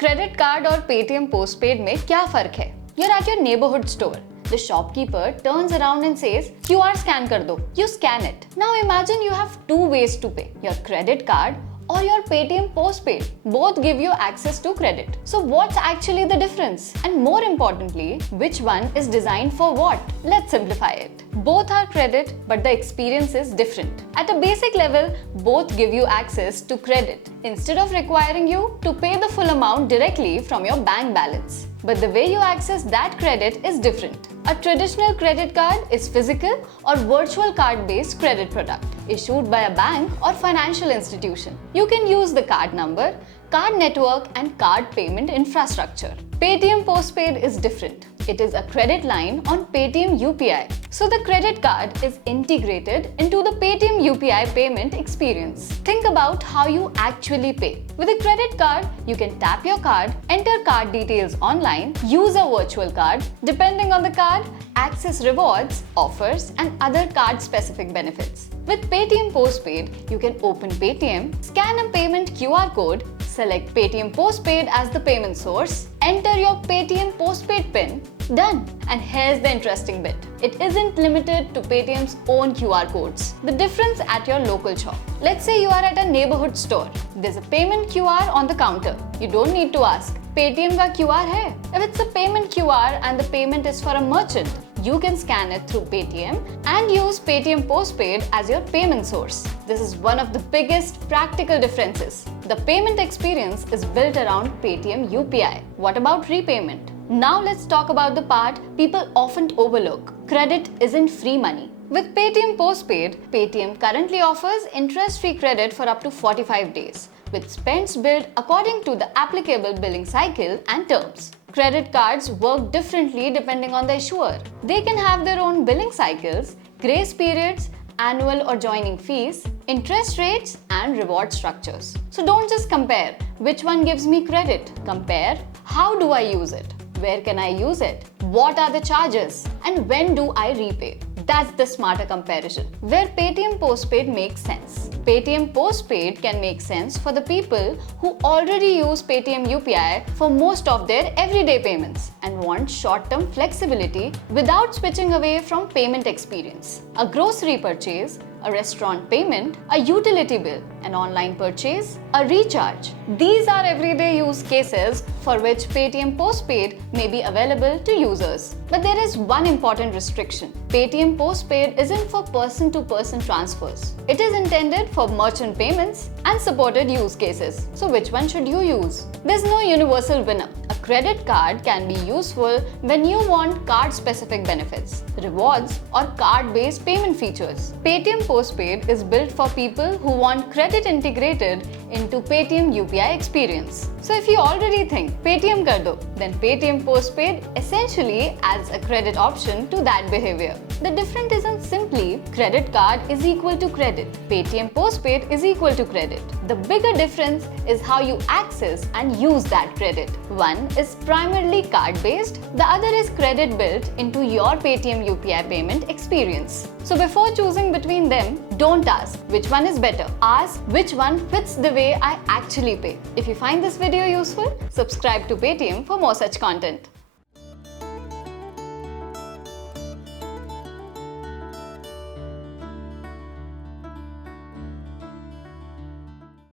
Credit card और Paytm postpaid में क्या फर्क है? You're at your neighborhood store. The shopkeeper turns around and says, QR scan kar do. You scan it. Now imagine you have two ways to pay. Your credit card or your Paytm Postpaid. Both give you access to credit. So what's actually the difference? And more importantly, which one is designed for what? Let's simplify it. Both are credit, but the experience is different. At a basic level, both give you access to credit instead of requiring you to pay the full amount directly from your bank balance. But the way you access that credit is different. A traditional credit card is physical or virtual card-based credit product issued by a bank or financial institution. You can use the card number, card network and card payment infrastructure. Paytm Postpaid is different. It is a credit line on Paytm UPI. So the credit card is integrated into the Paytm UPI payment experience. Think about how you actually pay. With a credit card, you can tap your card, enter card details online, use a virtual card, depending on the card, access rewards, offers and other card-specific benefits. With Paytm Postpaid, you can open Paytm, scan a payment QR code, select Paytm Postpaid as the payment source, enter your Paytm Postpaid PIN, done. And here's the interesting bit. It isn't limited to Paytm's own QR codes. The difference at your local shop. Let's say you are at a neighborhood store. There's a payment QR on the counter. You don't need to ask, Paytm ka QR hai? If it's a payment QR and the payment is for a merchant, you can scan it through Paytm and use Paytm Postpaid as your payment source. This is one of the biggest practical differences. The payment experience is built around Paytm UPI. What about repayment? Now let's talk about the part people often overlook. Credit isn't free money. With Paytm Postpaid, Paytm currently offers interest-free credit for up to 45 days, with spends billed according to the applicable billing cycle and terms. Credit cards work differently depending on the issuer. They can have their own billing cycles, grace periods, annual or joining fees, interest rates, and reward structures. So don't just compare which one gives me credit. Compare how do I use it, where can I use it, what are the charges, and when do I repay. That's the smarter comparison, where Paytm Postpaid makes sense. Paytm Postpaid can make sense for the people who already use Paytm UPI for most of their everyday payments and want short-term flexibility without switching away from payment experience. A grocery purchase, a restaurant payment, a utility bill, an online purchase, a recharge. These are everyday use cases for which Paytm Postpaid may be available to users. But there is one important restriction. Paytm Postpaid isn't for person-to-person transfers. It is intended for merchant payments and supported use cases. So which one should you use? There's no universal winner. A credit card can be useful when you want card-specific benefits, rewards, or card-based payment features. Paytm Postpaid is built for people who want credit integrated into Paytm UPI experience. So if you already think Paytm kar do, then Paytm Postpaid essentially adds a credit option to that behavior. The difference isn't simply credit card is equal to credit, Paytm Postpaid is equal to credit. The bigger difference is how you access and use that credit. One is primarily card-based, the other is credit built into your Paytm UPI payment experience. So before choosing between them, don't ask which one is better. Ask which one fits the way I actually pay. If you find this video useful, subscribe to Paytm for more such content.